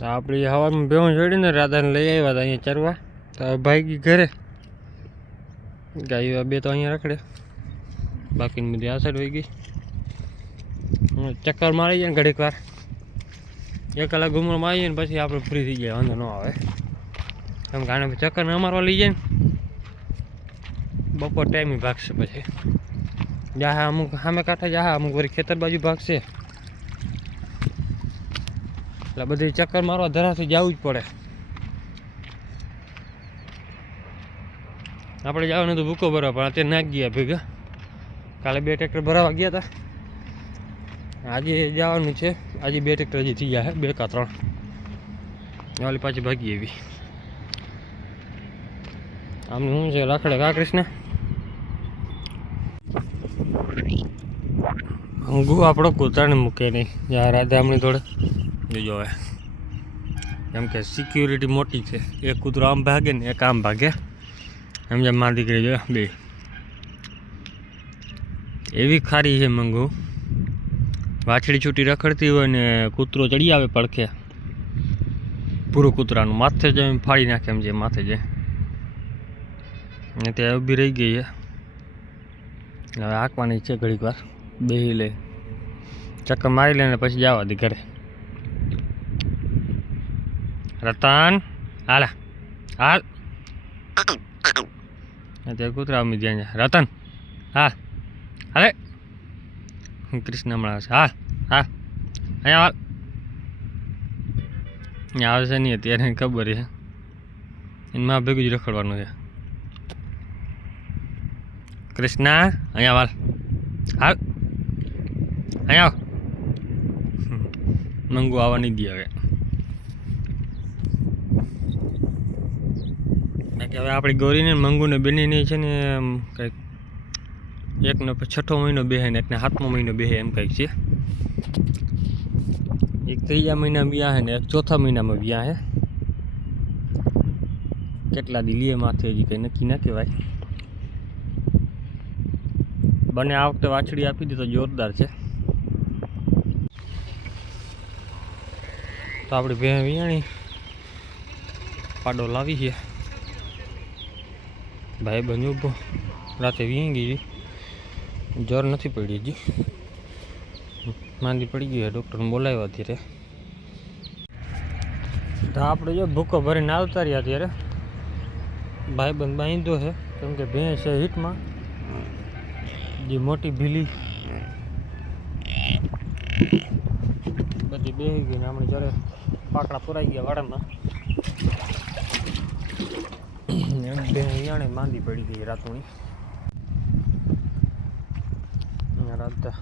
તો આપણી હવામાં ભેવું જોડીને રાધાને લઈ આવ્યા હતા અહીંયા ચરવા. તો ભાગી ઘરે. ગાયો બે તો અહીંયા રખડે. બાકીની બધી આસર હોય ગઈ. ચક્કર મારી જાય ને ઘડીક વાર. એક કલાક ઘૂમરમાં આવીએ ને પછી આપણે ફ્રી થઈ જાય, વાંધો ન આવે. એમ કે આને ચક્કર ન મારવા લઈ જાય ને. બપોર ટાઈમે ભાગશે પછી. જાહા અમુક સામે કાંઠા જાહા અમુક વળી ખેતર બાજુ ભાગશે. એટલે બધી ચક્કર મારવા ધરાથી જવું જ પડે. આપણે જવાનું તો ભૂકો ભરવા, પણ અત્યારે નાખી ગયા ભેગા. કાલે બે ટ્રેક્ટર ભરાવા ગયા હતા. આજે જવાનું છે. આજે બે ટ્રેક્ટર હજી થઈ ગયા છે, બે કા ત્રણ. વાલી પાછી ભાગી એવી આમ શું છે રાખડે કા કૃષ્ણ? અંગુ આપણો કૂતરાને મૂકે નહીં. જ્યાં રાધે આમની થોડે જોજો હવે કેમ કે સિક્યુરિટી મોટી છે. એક કૂતરો આમ ભાગે ને એક આમ ભાગે. એમ જેમ મારી દીકરી જો, બે. એવી ખારી છે મંગુ. વાછડી છૂટી રખડતી હોય ને કૂતરો ચડી આવે પડખે. પૂરું કૂતરાનું માથે જ એમ ફાડી નાખે એમ જે માથે જાય ને ત્યાં ઊભી રહી ગઈ છે. હવે હાંકવાની છે ઘડીક વાર. બેહી લે. ચક્કર મારી લે ને પછી જવા દે ઘરે. રતન હાલા. હાલ. અત્યારે કૂતરા અમી ધ્યાન રતન હાલ. હાલે. કૃષ્ણ હમણાં આવશે હાલ હા અહીંયા હાલ. અહીંયા આવશે નહીં અત્યારે ખબર છે. એમાં ભેગું જ રખડવાનું છે. કૃષ્ણ અહીંયા હાલ. હાલ. અહીંયા આવ. મંગુ આવવા નહીં દે હવે. હવે આપણી ગૌરીને મંગુને બંનેને છે ને એમ કંઈક એકનો છઠ્ઠો મહિનો બેહે ને એકને સાતમો મહિનો બેહે એમ કંઈક છે. એક ત્રીજા મહિનામાં વ્યા હે ને એક ચોથા મહિનામાં વ્યા હે. કેટલા દિલીએ માથે હજી કંઈ નક્કી ના કહેવાય. બને આ વખતે વાછડી આપી દીધો જોરદાર છે. તો આપણી ભે વિયાણી પાડો લાવી છે. ભાઈ બન્યું ઊભો. રાતે વીંગી ગઈ જ્વર નથી પડી હજી. માંદી પડી ગઈ ડૉક્ટરને બોલાવ્યો અત્યારે. તો આપણે જો ભૂકો ભરીને આવતા રહ્યા ત્યારે ભાઈ બંધ છે, કેમ કે ભેંસ છે હીટમાં. જે મોટી ભીલી. બધી બેહી ગઈ ને આપણે જ્યારે પાકડા પુરાઈ ગયા વાડામાં. અહીંયા માંદી પડી ગઈ રાતુની રાતા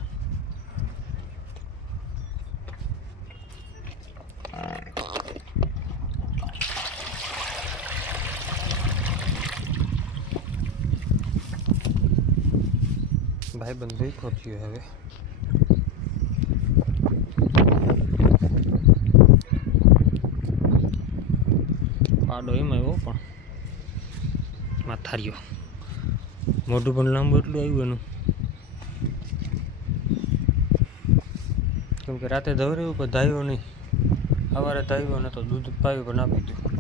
ભાઈ બંધ ભેખો થયો હવે. પાડો એમાં એવો પણ. માથારીઓ મોઢું પણ લાંબુ એટલું આવ્યું એનું. કેમ કે રાતે ધવર્યું પણ ધાવ્યો નહીં. સવારે ધાવ્યો ને તો દૂધ પાવ્યું પણ આપી દીધું.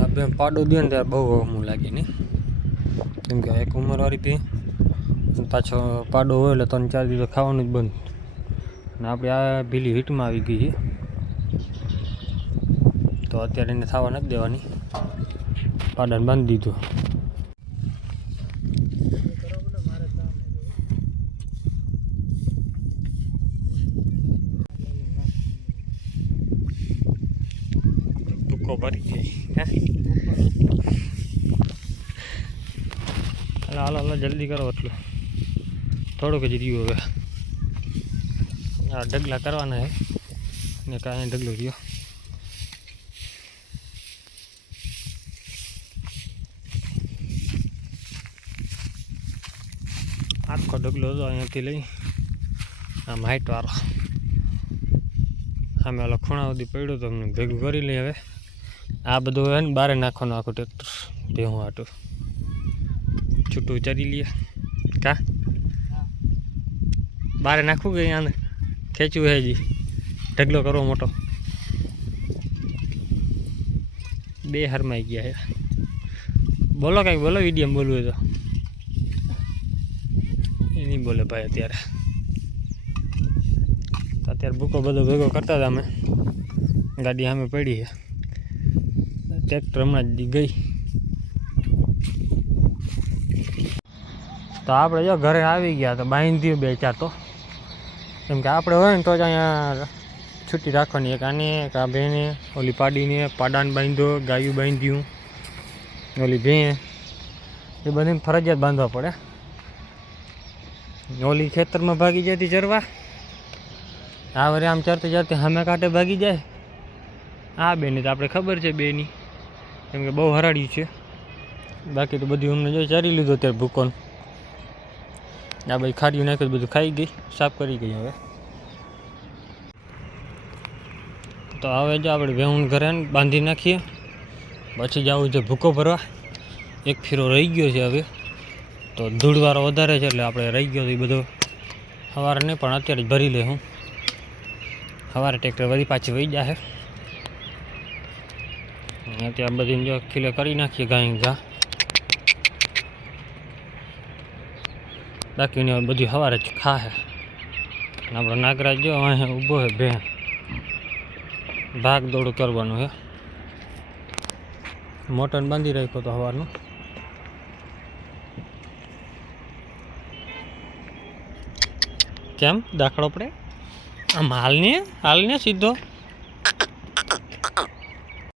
આ બે પાડો દે ને ત્યારે બહુ અમું લાગે નહીં. કેમ કે એક ઉંમરવાળી પી પાછો પાડો હોય એટલે ત્રણ ચાર દિવસ ખાવાનું જ બંધ. અને આપણે આ ભીલી હીટમાં આવી ગઈ છે. તો અત્યારે એને થવા નથી દેવાની. પાડન બાંધી દીધું. હાલો હાલો જલ્દી કરો એટલું થોડુંક જ રહ્યું હવે. આ ડગલા કરવાના હે ને કાંઈ ઢગલો રહ્યો. આખો ડગલો હતો અહીંયાથી લઈ આમ હાઈટ વાળો સામે ઓલા ખૂણા સુધી પડ્યો તો અમને ભેગું કરી લઈ હવે આ બધું હોય ને બારે નાખવાનું આખું ટ્રેક્ટર ભેહું હાટું છૂટું ચડી લઈએ કા બારે નાખવું કે અહીંયા ખેંચવું હે જી ઢગલો કરવો મોટો બે હરમાઈ ગયા છે બોલો કાંઈક બોલો વિડીયમ બોલવું તો એ નહીં બોલે ભાઈ અત્યારે. તો અત્યારે ભૂકો બધો ભેગો કરતા હતા અમે. ગાડી સામે પડી છે. ટ્રેક્ટર હમણાં જ ગઈ. તો આપણે જો ઘરે આવી ગયા તો બાંધ્યું બે ચાર તો. કેમ કે આપણે હોય ને તો જ અહીંયા છૂટી રાખવાની એક આને, એક આ બેને ઓલી પાડીને પાડાને બાંધ્યો, ગાયું બાંધ્યું, ઓલી ભે. એ બધીને ફરજિયાત બાંધવા પડે. ઓલી ખેતરમાં ભાગી જતી ચરવા? આ વરે આમ ચરતી ચરતી સામે કાંઠે ભાગી જાય. આ બેને તો આપણે ખબર છે બેની. કેમ કે બહુ હરાડ્યું છે. બાકી તો બધું અમને જો ચરી લીધું અત્યારે ભૂકોન. આ ભાઈ ખાડ્યું નાખ્યું બધું ખાઈ ગઈ, સાફ કરી ગઈ હવે. તો હવે જો આપણે વેહું ઘરે બાંધી નાખીએ. પછી જવું છે ભૂકો ભરવા. એક ફેરો રહી ગયો છે હવે. તો ધૂળવાળો વધારે છે એટલે આપણે રહી ગયો એ બધો સવારે નહીં, પણ અત્યારે જ ભરી લે હું. સવારે ટ્રેક્ટર વધી પાછી વહી જાય અત્યારે બધી જો ખીલે કરી નાખીએ ગાય ઘા. બાકીને બધી સવારે જ અને આપણો નાગરાજ જો અહીંયા ઊભો છે બે ભાગ દોડ કરવાનું છે. મોટન બાંધી રાખ્યો તો સવારનું કેમ? દાખલો પડે. આમ હાલને હાલને સીધો.